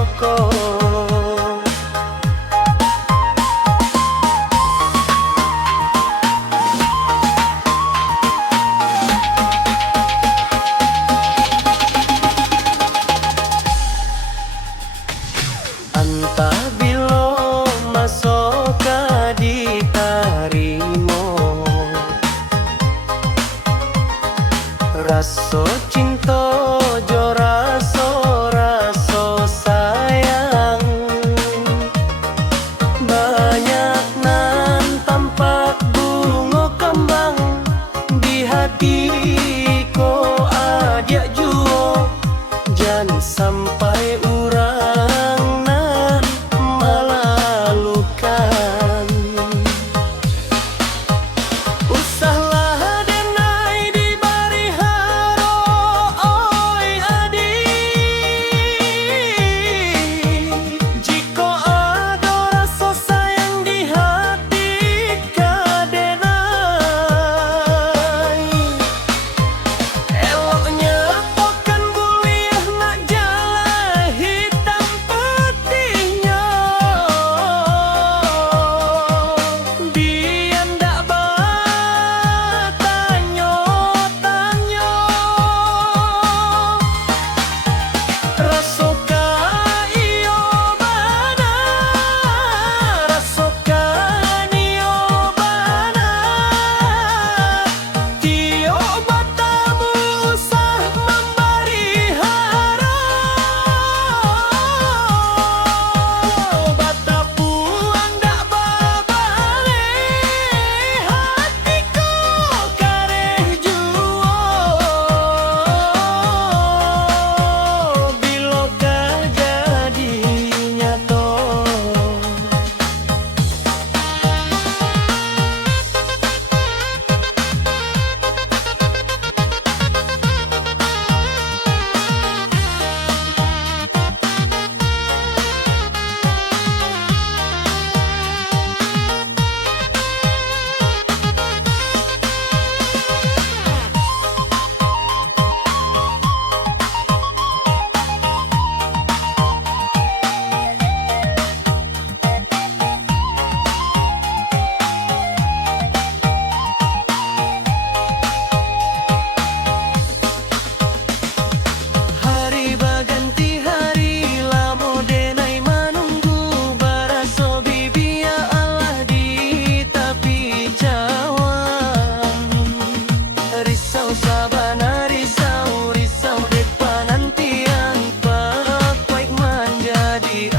toko. Anta bilo masuk ditarimo, raso cinta jo raso sayang, banyak nan tampak bunga kembang di hatiku adia juo, jangan sampai urang nan melalukan. Usahlah denai di bari haro oi adi, jika ada rasa sayang di hati kadenai, eloknya pokan buliah nak jalan hitam putihnya, biar ndak bertanya-tanya. Rasoka iyo bana, rasoka niyo bana, tio batamu usah memberi hara, bata puang ndak babale, hatiku kareh juo, bilokah jadi nyato. Hari baganti hari lamo denai menunggu, baraso bibia Allah di tapi cawan. Risau sabana risau depan nanti yang pakai menjadi